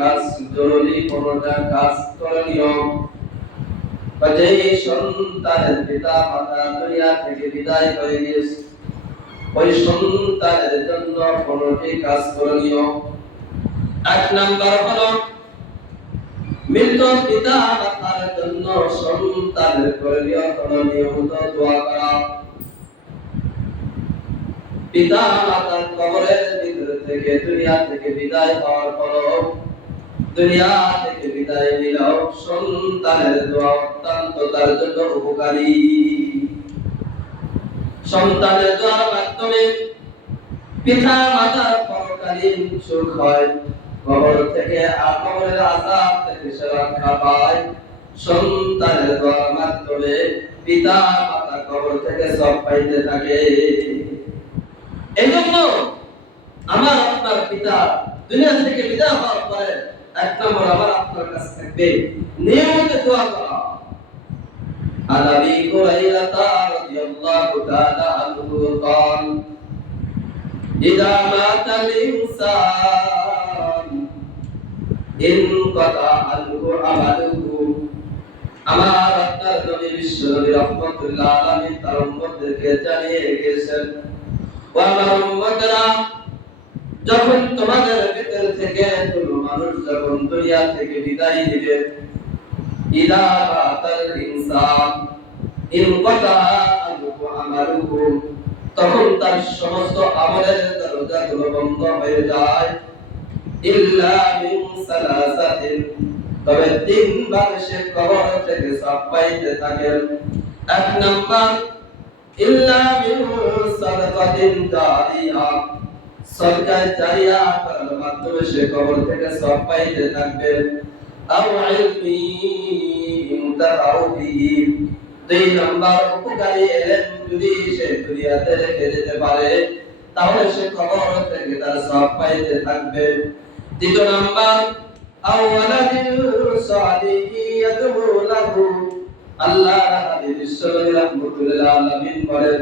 কাজ জরুরি কোনটা কাজ করণীয় যে সন্তানের পিতা মাতা দুনিয়া থেকে বিদায় হয়ে গেছে ওই সন্তানের জন্য কোনটি কাজ করণীয়। এক নাম্বার হলো মৃত পিতা মাতার জন্য সন্তানের করণীয় হলো নিয়মিত দোয়া করা। পিতা মাতার কবরের ভিতর থেকে দুনিয়া থেকে বিদায় হওয়ার পর দুনিয়া থেকে বিদায় নিলেও সন্তানের দোয়া অত্যন্ত তার জন্য উপকারী। সন্তানের দোয়ার মাধ্যমে পিতা মাতার পরকালীন সুখ হয়, কবর থেকে কবরের আযাব থেকে সে রক্ষা পায়। সন্তানের দোয়ার মাধ্যমে পিতা মাতা কবর থেকে সব পাইতে থাকে। এজন্য আমার আপনার পিতা দুনিয়া থেকে বিদায় হওয়ার পরে এক নম্বর আমার আপনার কাছে থাকবে নিয়মিত দোয়া করা। عن أبي هريرة رضي الله تعالى عنه قال إذا مات الإنسان انقطع عنه عمله। আমার আপনার নবী বিশ্ব নবী রাহমাতুল্লাহ আলামিন তার উম্মতদেরকে জানিয়ে গেছেন, ও আমার উম্মতরা, যখন তোমাদের ভিতর থেকে কোনো মানুষ যখন দুনিয়া থেকে বিদায় নেবে, ইদা বাতাল ইনসান ইনকাতা আনহু আমালুহু, তখন তার সমস্ত আমলের দরজাগুলো বন্ধ হয়ে যায়। ইল্লা মিন সালাসাতিন, তবে তিনবার সে কবর থেকে সব পাইতে থাকে। এক নাম্বার ইল্লা মিন সাদাকাতিন জারিয়া, সদকা জারিয়া করার মাধ্যমে সে কবর থেকে সব পাইতে থাকবে। আও ইলমি ইনতাফাউ বিহি, দুই নাম্বার উপকারী ইলম যদি সে দুনিয়াতে রেখে যেতে পারে তাহলে সে কবর থেকে তার সব পাইতে থাকবে। দ্বিতীয় নাম্বার আও ওয়ালাদিন সালিহিন ইয়াদউ লাহু, আল্লাহ নবী সাল্লাল্লাহু আলাইহি বলেন,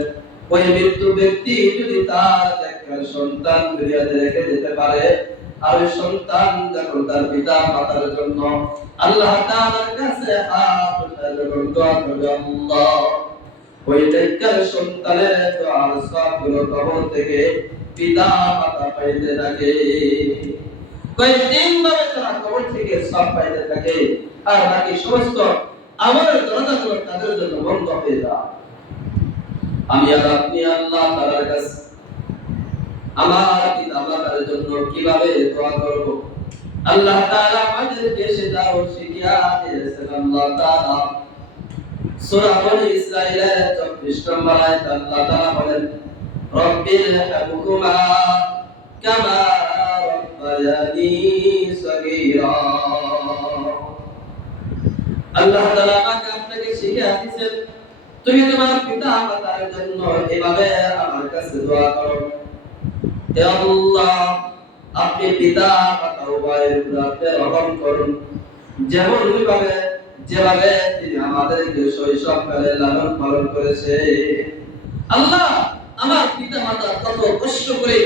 ওই মৃত্যু ব্যক্তি যদি তার একটা সন্তান দুনিয়াতে রেখে যেতে পারে আর ওই সন্তান যখন তার পিতা মাতার জন্য আল্লাহ তাআলার কাছে হাত উঠায় যখন দোয়া করবে, আল্লাহ ওই ব্যক্তির সন্তানের দোয়ার সবগুলো কবর থেকে পিতা মাতা পাইতে থাকে। ওই তিনভাবে তারা কবর থেকে সব পাইতে থাকে আর বাকি সমস্ত আমলের দরজাগুলো তাদের জন্য বন্ধ হয়ে যায়। আমি আর আপনি আল্লাহ তাআলার কাছে আমার পিতা মাতার জন্য কিভাবে দোয়া করব, আল্লাহ তাআলা আমাদেরকে সেটাও শিখিয়ে দিয়েছেন। আল্লাহ তাআলা সূরা বনী ইসরাঈলের 24 নম্বর আয়াত আল্লাহ তাআলা বলেন, রব্বিরহামহুমা কামা রাব্বায়ানি সগীরা। আল্লাহ তাআলা আমাকে আপনাকে শিখিয়ে দিয়েছেন তুমি তোমার পিতা মাতার জন্য এভাবে আমার কাছে দোয়া করো। হে আল্লাহ, আপনি পিতা মাতা উভয়ের উপর আপনি রহম করুন, যেভাবে তিনি আমাদেরকে শৈশবকালে লালন পালন করেছে। আল্লাহ, আমার পিতা মাতা কত কষ্ট করে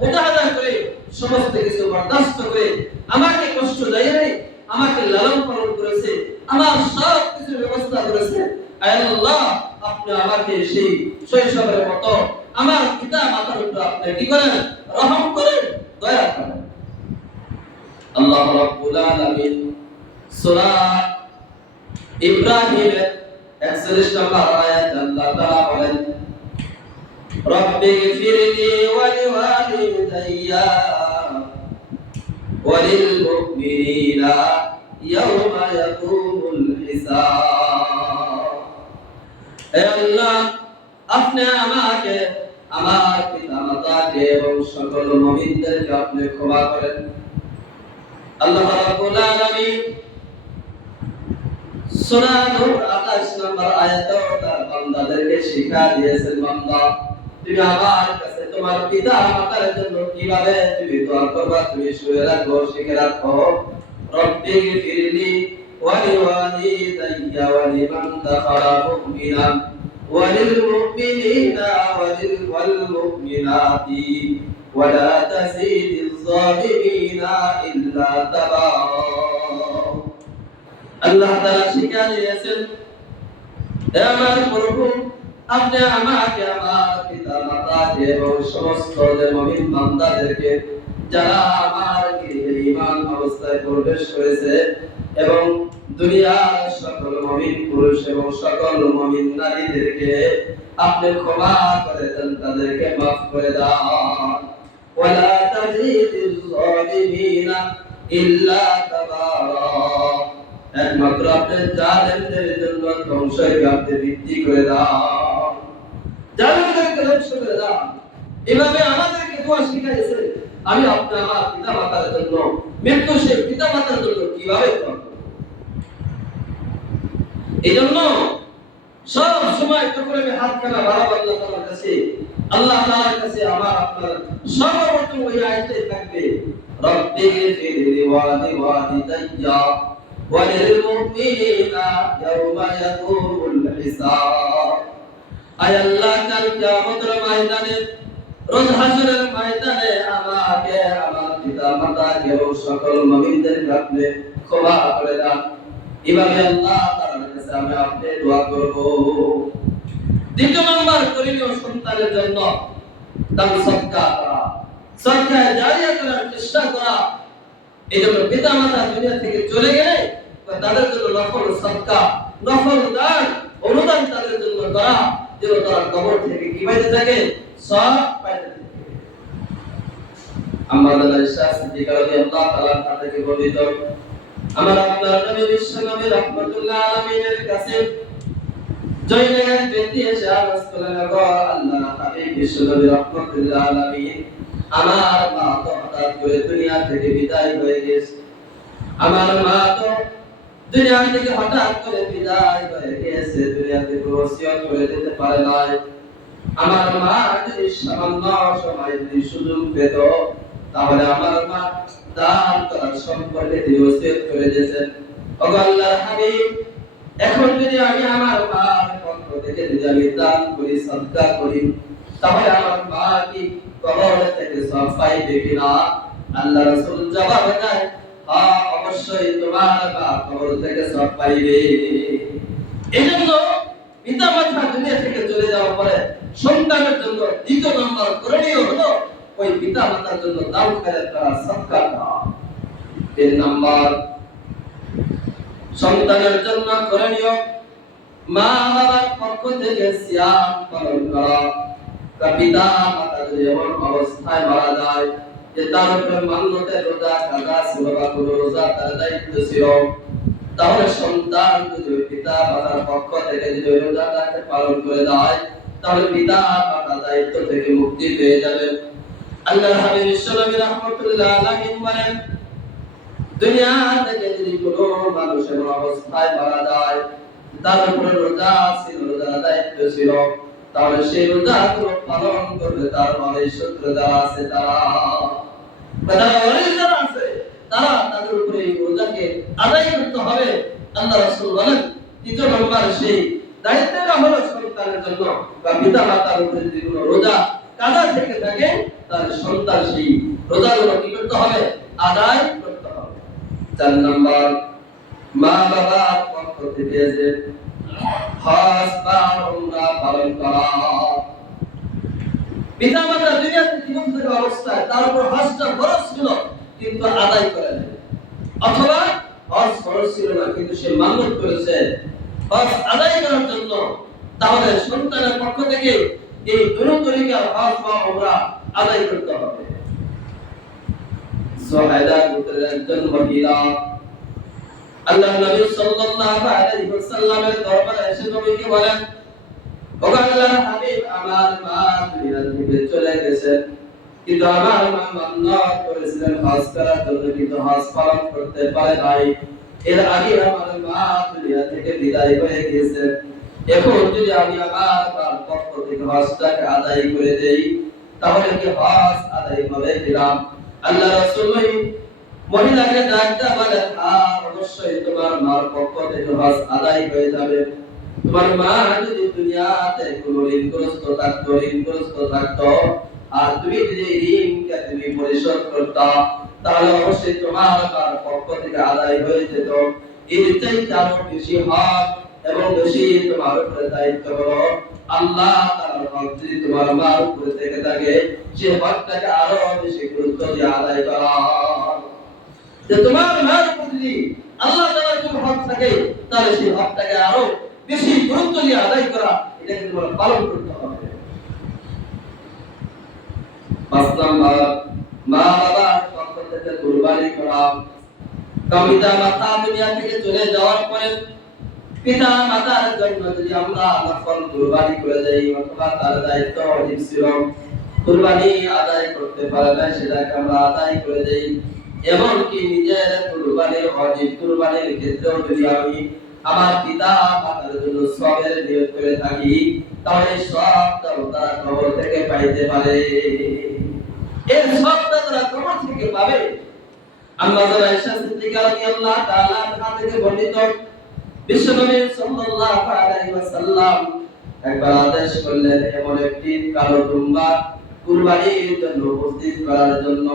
মুজাহাদা করে সমস্ত কিছু বরদাস্ত করে আমাকে কষ্ট দেয় নাই, আমাকে লালন পালন করেছে, আমার সব কিছুর ব্যবস্থা করেছে। আল্লাহ, আপনি আমাকে সেই শৈশবের মতো আমার পিতা মাতার উপর আপনি কি করেন, রহম করেন, দয়া করেন। আল্লাহ রাব্বুল আলামিন সূরা ইব্রাহিমের 41 নম্বর আয়াত আল্লাহ তাআলা বলেন, রব্বিগফিরলি ওয়া লিওয়ালিদাইয়া ওয়া লিল মুমিনিনা ইয়াওমা ইয়াকুমুল হিসাব। হে আল্লাহ, আপনি আমাকে, আমার পিতা মাতাকে এবং সকল মুমিনদেরকে আপনি ক্ষমা করেন। আল্লাহ রাব্বুল আলামিন সূরা নূর 28 নম্বর আয়াতে তার বান্দাদেরকে শিক্ষা দিয়েছেন, বান্দা তুমি আমার কাছে তোমার পিতা মাতার জন্য কিভাবে তুমি দোয়া করবা তুমি শুনে রাখো, শিখে রাখো। রব্বিগফিরলি ওয়া লিওয়ালিদাইয়া ওয়া লিমান দাখালা মুমিনান ওয়া লিল মুমিনিনা ওয়াল মুমিনাতি ওয়া লা তাজিদিজ জালিমিনা ইল্লা তাবারা। আল্লাহ তাআলা শিক্ষা দিয়েছেন, হে আমার প্রভু, আপনি আমাকে, আমার পিতা মাতাকে এবং সমস্ত মুমিন বান্দাদেরকে যারা আমার গৃহে ঈমান অবস্থায় প্রবেশ করেছে এবং দুনিয়ার সকল মুমিন পুরুষ এবং সকল মুমিন নারীদেরকে আপনি ক্ষমা করে দেন, তাদেরকে মাফ করে দান। ওয়ালা তাজিদিল যালিমিনা ইল্লা তাবারা। একমাত্র আপনি জালেমদের জন্য ধ্বংসকে আপনি বৃদ্ধি করে দান, জালেমদেরকে ধ্বংস করে দান। এভাবে আমাদেরকে দোয়া শিখাইছে। আমি আপনি আমার পিতা মাতার জন্য, মৃত্যু সেই পিতা মাতার জন্য কিভাবে দোয়া করব? এই জন্য সব সময় যখন আমি হাত খানা বাড়াবো আল্লাহ তাআলার কাছে, আল্লাহ তাআলার কাছে আমার আপনার সর্বপ্রথম ওই আয়াতটাই থাকবে, রব্বি গফিরলি ওয়ালিদাইয়া ওয়ালিল মুমিনিনা ইয়াওমা ইয়াকুমুল হিসাব। আয় আল্লাহ, কাল কিয়ামতের ময়দানে, রোজ হাসরের ময়দানে আমাকে, আমার পিতা মাতাকে এবং সকল মুমিনদেরকে আপনি ক্ষমা করে দান। এভাবে আল্লাহ তাআলার কাছে আমি আপনি দোয়া করব। দ্বিতীয় নাম্বার করণীয় সন্তানের জন্য দান সদকা করা, সদকা জারিয়া করার চেষ্টা করা। এই জন্য পিতা মাতা দুনিয়া থেকে চলে গেলে তাদের জন্য নফল সদকা, নফল দান, অনুদান তাদের জন্য করা, যেন তারা কবর থেকে কি পাইতে থাকে? সব পাইতে থাকে। আমরা আয়েশা সিদ্দিকা রাদিয়াল্লাহু তাআলা থেকে বর্ণিত, আমার আপনার নবী বিশ্ব নবী রাহমাতুল্লাহ আলামিনের কাছে জয়নে এক ব্যক্তি এসে আরজ করলেন, আল্লাহ হাবিব বিশ্ব নবী রাহমাতুল্লাহ আলামিন, আমার মা তো হঠাৎ করে দুনিয়া থেকে বিদায় হয়ে গেছে। আমার মা তো দুনিয়া থেকে হঠাৎ করে বিদায় হয়ে গেছে, দুনিয়া থেকে ওসিয়ত করে যেতে পারে নাই। আমার মা যদি সামান্য সময় যদি সুযোগ পেত, তাহলে আমার মা দান করার সম্পর্কে তিনি ওসিয়ত করে দিয়েছেন। ওগো আল্লাহর হাবিব, এখন যদি আমি আমার মার পক্ষ থেকে যদি আমি দান করি, সদকা করি, তাহলে আমার মা কি কবর থেকে সব পাইবে কিনা? আল্লাহ রাসূল জবাব দেয়, হ্যাঁ, অবশ্যই তোমার মা কবর থেকে সব পাইবে। এজন্য পিতা মাতা দুনিয়া থেকে চলে যাওয়ার পরে সন্তানের জন্য দ্বিতীয় নম্বর করণীয় হলো ওই পিতা মাতার জন্য দান খয়রাত করা, সদকা করা। তিন নম্বর সন্তানের জন্য করণীয় মা বাবার পক্ষ থেকে সিয়াম পালন করা। পিতা মাতা যদি এমন অবস্থায় মারা যায় যে তার উপরে মান্যতে রোজা কাজা ছিল বা কোনো রোজা তার দায়িত্ব ছিল, তাহলে সন্তান যদি পিতা মাতার পক্ষ থেকে যদি রোজাটাকে পালন করে দেয়, তাহলে পিতা মাতার দায়িত্ব থেকে মুক্তি পেয়ে যাবে। আল্লাহর হাবিব বিশ্বনবী রাহমাতুল্লাহ আলাইহি বলেন, দুনিয়া থেকে যদি কোনো মানুষ এমন অবস্থায় মারা যায় তার উপরে রোজা ছিল, রোজার দায়িত্ব ছিল, তাহলে সেই রোজাগুলো পালন করবে তার মানে সূত্র যারা আছে, তারা তাদের উপরে এই রোজাকে আদায় করতে হবে। আল্লাহ রাসূল বলেন, তৃতীয় নম্বর সেই দায়িত্বটা হলো সন্তানের জন্য বা পিতা মাতার উপরে যদি কোনো রোজা কাজা থেকে থাকে, তাহলে সন্তান সেই রোজাগুলো কি করতে হবে? আদায় করতে হবে। 4 নম্বর মা বাবার পক্ষ থেকে যে হজ বা উমরা পালন করা। পিতা মাতা দুনিয়াতে জীবন থাকা অবস্থায় তার উপর হজটা ফরজ ছিল কিন্তু আদায় করে নাই, অথবা হজ ফরজ ছিল না কিন্তু সে মান্যত করেছে হজ আদায় করার জন্য, তাহলে সন্তানের পক্ষ থেকে এই দুটো তরিকার হজ বা উমরা আদায় করতে হবে। সুহায়দা গোত্রের একজন মহিলা আল্লাহ নবী সাল্লাল্লাহু আলাইহি ওয়াসাল্লামের দরবারে এসে নবীকে বলেন, ও আল্লাহর হাবিব, আমার মা দুনিয়া থেকে চলে গেছে, কিন্তু আমার মা মান্যত করেছিলেন হজ করার জন্য, কিন্তু হজ পালন করতে পারে নাই। এর আগে আমার মা দুনিয়া থেকে বিদায় হয়ে গেছে। এখন যদি আমি আমার মার পক্ষ থেকে হজটাকে আদায় করে দেই, তাহলে কি হজ আদায় হবে কিনা? আল্লাহ রাসূল মহিলাকে ডাকতে বলেন, হ্যাঁ, অবশ্যই তোমার মার পক্ষ থেকে হজ আদায় হয়ে যাবে। তোমার মা যদি দুনিয়াতে কোনো ঋণগ্রস্ত থাকতো আর তুমি যদি ঋণকে তুমি পরিশোধ করতা, তাহলে অবশ্যই তোমার মার পক্ষ থেকে আদায় হয়ে যেত। এর চাইতে আরো বেশি হক এবং বেশি তোমার উপরে দায়িত্ব হলো আল্লাহ তাআলার হক যদি তোমার মার উপরে থেকে থাকে সে হকটাকে আরো বেশি গুরুত্ব দিয়ে আদায় করা। যে তোমার মার উপরে যদি আল্লাহ তাআলার কোনো হক থাকে তাহলে সেই হকটাকে আরো বেশি গুরুত্ব দিয়ে আদায় করা, এটাকে তোমার পালন করতে হবে। ৫ নাম্বার, মা বাবার পক্ষ থেকে কুরবানি করা। পিতা মাতা দুনিয়া থেকে চলে যাওয়ার পরে পিতা মাতার জন্য যদি আমরা নফল কুরবানি করে দেই অথবা তার দায়িত্ব অধিক ছিল কুরবানি আদায় করতে পারে না সেটাকে আমরা আদায় করে দেই, এমনকি নিজের কুরবানির অধিক কুরবানির ক্ষেত্রেও যদি আমি আমার পিতা মাতার জন্য সবের নিয়ত করে থাকি তাহলে সব তারা কবর থেকে পাইতে পারে। এই সবটা তারা কবর থেকে পাবে। আম্মা জান আয়েশা সিদ্দিকা রাদিয়াল্লাহু তাআলা আনহা থেকে বর্ণিত বিশ্বনবী সাল্লাল্লাহু আলাইহি ওয়াসাল্লাম একবার আদেশ করলেন এমন একটি কালো দুম্বা কুরবানির জন্য উপস্থিত করার জন্য,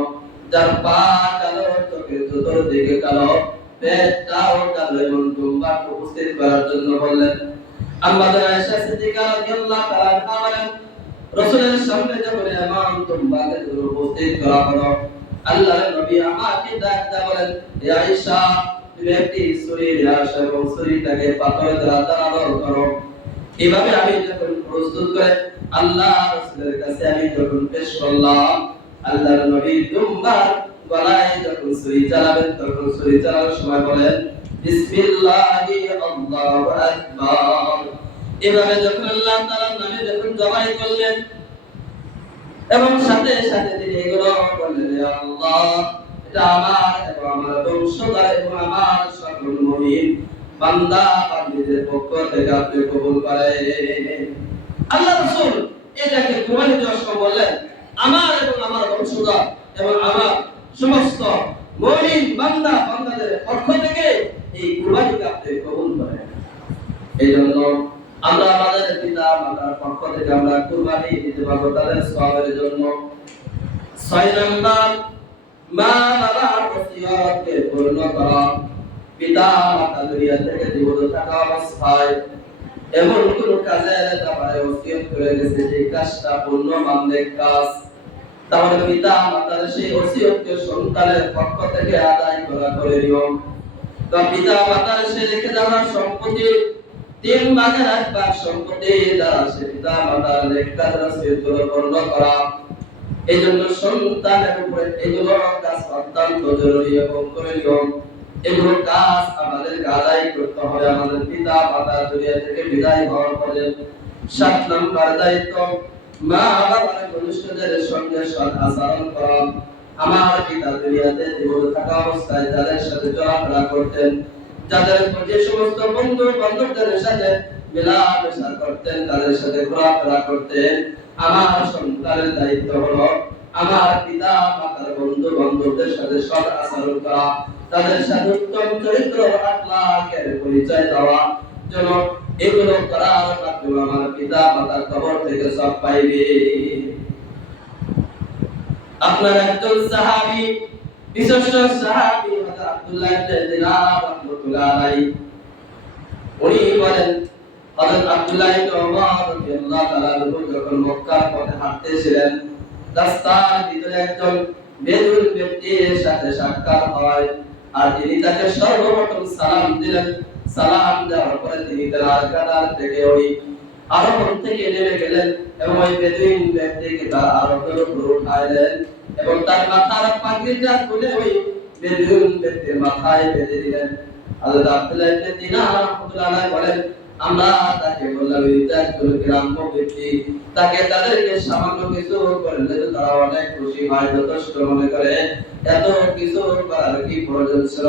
যার পা কালো, চোখের চতুর্দিকে কালো, পেটটাও কালো, এমন দুম্বা উপস্থিত করার জন্য বললেন। আম্মা জান আয়েশা সিদ্দিকা রাদিয়াল্লাহু তাআলা আনহা বলেন রাসূলের সামনে যখন এমন দুম্বাকে উপস্থিত করা হলো আল্লাহর নবী আমাকে ডাকতে বলেন, হে আয়েশা তুমি একটি ছুরি নিয়ে আসো এবং ছুরিটাকে পাথর দ্বারা দাঁড়ানো করো। এভাবে আমি যখন প্রস্তুত করে আল্লাহ রাসূলের কাছে আমি যখন পেশ করলাম, আল্লাহর নবী দুম্বার গলায় যখন ছুরি চালাবেন তখন ছুরি চালানোর সময় বলেন বিসমিল্লাহি আল্লাহু আকবার। এভাবে যখন আল্লাহ তাআলার নামে যখন জবাই করলেন এবং সাথে সাথে তিনি এগুলো বললেন, হে আল্লাহ এটা আমার এবং আমার বংশধর এবং আমার সকল মুমিন বান্দা বান্দীদের পক্ষ থেকে আপনি কবুল করেন। আল্লাহ রাসূল এটাকে কুরবানি দেওয়ার সময় বললেন আমার এবং আমার বংশধর এবং আমার সমস্ত মুমিন বান্দা বান্দাদের পক্ষ থেকে এই কুরবানিকে আপনি কবুল করেন। এইজন্য আমরা আমাদের পিতা মাতার পক্ষ থেকে আমরা কুরবানি দিতে পারবো তাদের সওয়াবের জন্য। ৬ নাম্বার, মা বাবার ওসিয়তকে পূর্ণ করা। পিতা মাতা দুনিয়া থেকে জীবিত থাকা অবস্থায় এমন কোন কাজের ব্যাপারে ওসিয়ত করে গেছে যে কাজটা পূর্ণ মানবিক কাজ, তাহলে পিতা মাতার সেই ওসিয়তকে সন্তানের পক্ষ থেকে আদায় করা করে নিয়ম। তো পিতা মাতার সে রেখে যাওয়া সম্পত্তি ৩ ভাগের ১ ভাগ সম্পত্তি দ্বারা সে পিতা মাতার নেককার ওসিয়তগুলো পূর্ণ করা। এই জন্য সন্তানের উপরে এগুলো কাজ অত্যন্ত জরুরি এবং করণীয়। এগুলো কাজ আমাদের আদায় করতে হবে আমাদের পিতা মাতা দুনিয়া থেকে বিদায় হওয়ার পরে। ৭ নম্বর দায়িত্ব, মা বাবার ঘনিষ্ঠদের সঙ্গে সৎ আচরণ করা। আমার পিতা দুনিয়াতে জীবিত থাকা অবস্থায় যাদের সাথে চলাফেরা করতেন, যাদের যে সমস্ত বন্ধু বান্ধবদের সাথে মেলামেশা করতেন, তাদের সাথে ঘোরাফেরা করতেন, আমার সন্তানের দায়িত্ব হলো আমার পিতা মাতার বন্ধু বান্ধবদের সাথে সৎ আচরণ করা, তাদের সাথে উত্তম চরিত্র আখলাকের পরিচয় দেওয়া। যেন এগুলো করার মাধ্যমে আমার পিতা মাতার কবর থেকে সব পাইবে। আপনার একজন সাহাবী, বিশিষ্ট সাহাবী হযরত আব্দুল্লাহ ইবনে দিনার রাহমাতুল্লাহ আলাইহি, উনি বলেন হযরত আব্দুল্লাহ ইবনে ওমর রাদিয়াল্লাহু তাআলা যখন মক্কার পথে হাঁটতেছিলেন, রাস্তার ভিতরে একজন বেদুইন ব্যক্তির সাথে সাক্ষাৎ হয় আর তিনি তাকে সর্বপ্রথম সালাম দিলেন। সালাম দেওয়ার পরে তিনি তার কাঁধ থেকে ওই আরোহণ থেকে নেমে গেলেন এবং ওই বেদুইন ব্যক্তিকে তার আরোহণের উপর উঠাইলেন এবং তার মাথার পাগড়িটা খুলে ওই বেদুইন ব্যক্তির মাথায় বেঁধে দিলেন। হযরত আব্দুল্লাহ ইবনে দিনার রাহমাতুল্লাহ আলাইহি বলেন, আমরা তাকে বললাম এটা একজন গ্রাম্য ব্যক্তি, তাকে তাদেরকে সামান্য কিছু করলে তো তারা অনেক খুশি হয়, যথেষ্ট মনে করে, এত কিছু করার কি প্রয়োজন ছিল?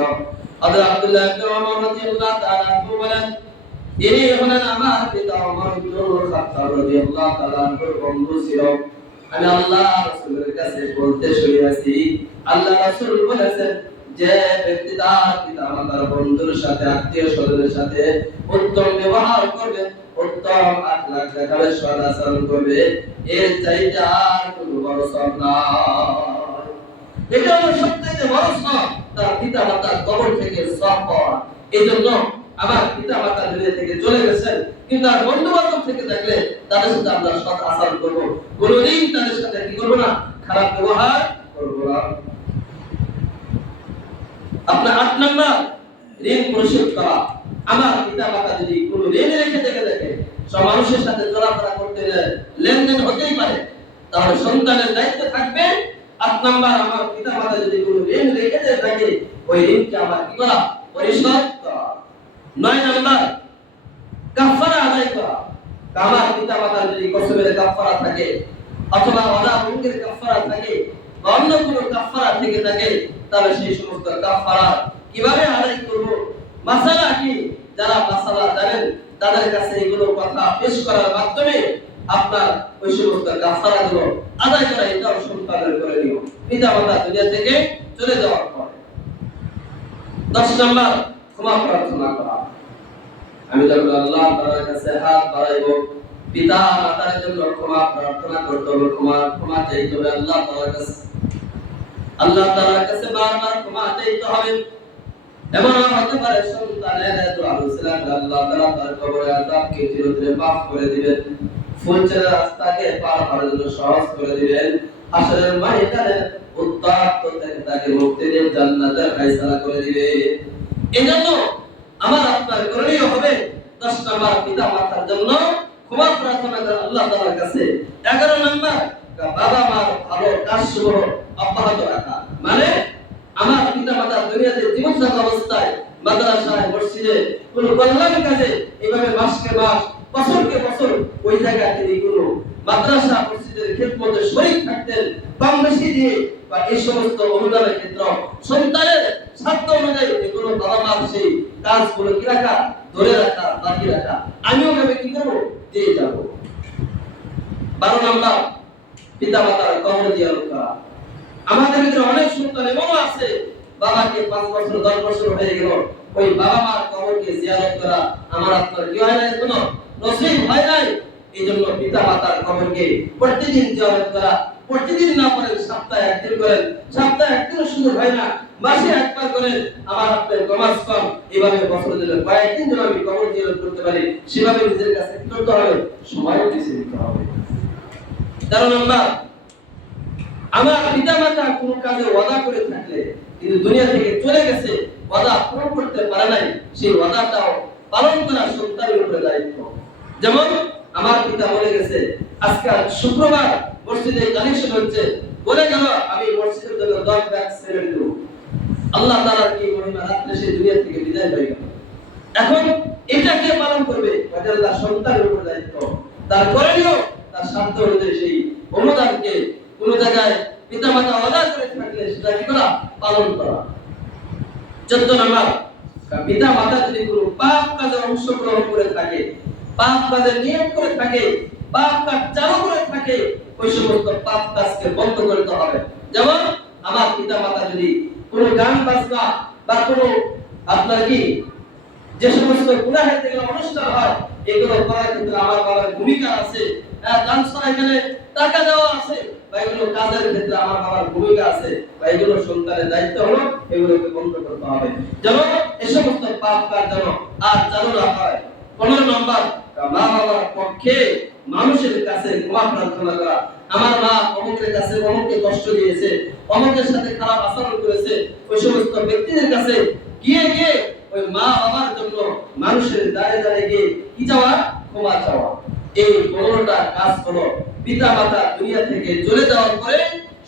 হযরত আব্দুল্লাহ ইবনে ওমর রাদিয়াল্লাহু তাআলা আনহু বলেন, ইনি হলেন আমার পিতা ওমর ইবনে খাত্তাব রাদিয়াল্লাহু তাআলা আনহুর বন্ধু ছিল। আমি আল্লাহ রাসূলের কাছে বলতে শুনেছি, আল্লাহ রাসূল বলেছেন যে ব্যক্তি তার পিতা মাতার বন্ধুর সাথে আত্মীয় স্বজনের সাথে উত্তম ব্যবহার করবে, উত্তম আখলাক দেখাবে, সৎ আচরণ করবে, এর চাইতে আর কোনো বড় সওয়াব নাই। এটা হলো সবথেকে বড় সওয়াব, তার পিতা মাতার কবর থেকে সওয়াব পাওয়া। এই জন্য আমার পিতা মাতা দুনিয়া থেকে চলে গেছেন, কিন্তু আর বন্ধু বান্ধব থেকে থাকলে তাদের সাথে আমরা সৎ আচরণ করবো, কোনোদিন তাদের সাথে কি করবো না, খারাপ ব্যবহার করবো না। আপনার 8 নাম্বার, ঋণ পরিশোধ করা। আমার পিতা মাতা যদি কোনো ঋণ রেখে দেখে সব মানুষের সাথে চলাফেরা করতে লেনদেন হতেই পারে, তাহলে সন্তানের দায়িত্ব থাকবে 8 নাম্বার, আমার পিতা মাতা যদি কোনো ঋণ রেখে থাকে ওই ঋণকে আমার কি করা, পরিশোধ করা। 9 নাম্বার, কাফারা আদায় করা। আমার পিতা মাতার যদি কসমের কাফারা থাকে অথবা ওয়াদা ভঙ্গের কাফারা থাকে বা অন্য কোনো কাফারা থেকে থাকে, তাহলে সেই সমস্ত কাফারা কিভাবে আদায় করব, মাসালা কি, যারা মাসালা জানেন তাদের কাছে এগুলো কথা পেশ করার মাধ্যমে আপনার ওই সমস্ত কাফারাগুলো আদায় করা, এটাও সন্তানের করে নিও পিতা মাতা দুনিয়া থেকে চলে যাওয়ার পর। 10 নাম্বার, ক্ষমা প্রার্থনা করা। আমি যখন আল্লাহ তাআলার কাছে হাত বাড়াইব, পিতা মাতার জন্য ক্ষমা প্রার্থনা করতে হবে, ক্ষমা চাইতে হবে আল্লাহ তাআলার কাছে। আল্লাহ তাআলার কাছে বারবার ক্ষমা চাইতে হবে। এমন হতে পারে সন্তানের দোয়া রসুলাম আল্লাহ তাআলা তার কবরে আযাবকে চিরতরে মাফ করে দিবেন, ফুলচের রাস্তাকে পার করার জন্য সহজ করে দিবেন, হাসরের ময়দানে উত্তপ্ত থেকে তাকে মুক্তি দিয়ে জান্নাতের ফয়সালা করে দিবেন। এজন্য আমার আপনার করণীয় হবে 10 নাম্বার, পিতা মাতার জন্য ক্ষমা প্রার্থনা করা আল্লাহ তাআলার কাছে। 11 নাম্বার, বাবা মার ভালো কাজসমূহ অব্যাহত রাখা। মানে আমার পিতা মাতা দুনিয়াতে জীবন থাকা অবস্থায় মাদ্রাসায় মসজিদে কোনো কল্যাণী কাজে এইভাবে মাসকে মাস বছরকে বছর ওই জায়গায় তিনি কোনো মাদ্রাসা মসজিদের খিদমতে শরীক থাকতেন, কম বেশি দিয়ে বা এই সমস্ত অনুদানের ক্ষেত্র সন্তানের সাধ্য অনুযায়ী এগুলো বাবা মার সেই কাজগুলো কি রাখা, ধরে রাখা, বাকি রাখা। আমিও ভাবে কি করবো, দিয়ে যাব। 12 নাম্বার, পিতা মাতার কবর জিয়ারত করা। আমাদের ভিতরে অনেক সন্তান এমন আছে বাবাকে 5 বছর 10 বছর হয়ে গেল, ওই বাবা মার কবরকে জিয়ারত করা আমার আপনার কি হয় না, কোনো নসিব হয় নাই। এইজন্য পিতা মাতার কবরকে প্রতিদিন জিয়ারত করা, প্রতিদিন না করেন সপ্তাহে একদিন করেন, সপ্তাহে একদিন সুযোগ হয় না মাসে একবার করেন, আমার আপনার কমাস কম এইভাবে বছরে দিলে কয়েকদিন যেন আমি কবর জিয়ারত করতে পারি, সেভাবে নিজের কাছে কি করতে হবে, সময় বেছে নিতে হবে। 13 নাম্বার, আমার পিতা মাতা কোন কাজে ওয়াদা করে থাকলে কিন্তু দুনিয়া থেকে চলে গেছে, ওয়াদা পূরণ করতে পারে নাই, সেই ওয়াদাটাও পালন করা সন্তানের উপরে দায়িত্ব। যেমন আমার পিতা বলে গেছে আজকে শুক্রবার মসজিদে কালেকশন হচ্ছে, বলে গেল আমি মসজিদের জন্য 10 ব্যাগ সিমেন্ট দেব। আল্লাহ তাআলার কি মহিমা, রাতে সে দুনিয়া থেকে বিদায় হয়ে গেল। এখন এটা কে পালন করবে, এটা তার সন্তানের উপরে দায়িত্ব। তার করণীয় তার সাধ্য অনুযায়ী সেই অনুদানকে কোন জায়গায় পিতা মাতা ওয়াদা করে থাকলে সেটা কি করা, পালন করা। 14 নাম্বার, পিতা মাতা যদি কোনো পাপ কাজে অংশগ্রহণ করে থাকে, পাপ কাজে নিয়ত করে থাকে, পাপ কাজ চালু করে থাকে, ওই সমস্ত পাপ কাজকে বন্ধ করতে হবে। যেমন আমার পিতা মাতা যদি কোনো গান বাজনা বা কোনো আপনার কি যে সমস্ত গুনাহের থেকে অনুষ্ঠান হয় এগুলো করার ক্ষেত্রে আমার বাবার ভূমিকা আছে, এখানে টাকা দেওয়া আছে বা এগুলো কাজের ক্ষেত্রে আমার বাবার ভূমিকা আছে, বা এগুলো সন্তানের দায়িত্ব হলো এগুলোকে বন্ধ করতে হবে, যেন এই সমস্ত পাপ কাজ যেন আর চালু না হয়। 15 নম্বর, মা বাবার পক্ষে মানুষের কাছে ক্ষমা প্রার্থনা করা। আমার মা অমুকের কাছে অমুককে কষ্ট দিয়েছে, অমুকের সাথে খারাপ আচরণ করেছে, ওই সমস্ত ব্যক্তিদের কাছে গিয়ে গিয়ে ওই মা বাবার জন্য মানুষের দাঁড়ে দাঁড়ে গিয়ে কি চাওয়া, ক্ষমা চাওয়া। এই 15টা কাজ হলো পিতা মাতা দুনিয়া থেকে চলে যাওয়ার পরে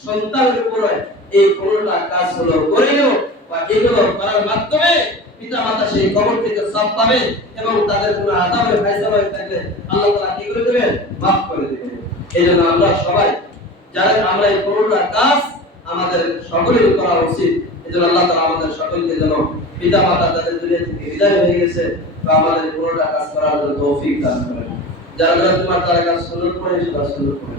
সন্তানের উপরে এই 15টা কাজ হলো করেও বা এগুলো করার মাধ্যমে পিতা মাতা সেই কবর থেকে সওয়াব পাবে এবং তাদের কোনো আযাবের ফয়সালা হয়ে থাকলে আল্লাহ তাআলা কি করে দেবেন, মাফ করে দেবেন। এইজন্য আমরা সবাই যারা আমরা এই 15টা কাজ আমাদের সকলেরই করা উচিত। এজন্য আল্লাহ তাআলা আমাদের সকলকে যেন পিতা মাতা তাদের দুনিয়া থেকে বিদায় হয়ে গেছে বা আমাদের 15টা কাজ করার জন্য তৌফিক দান করেন। যারা যারা তোমার তারা কাজ সুন্দর করে সেটা সুন্দর করে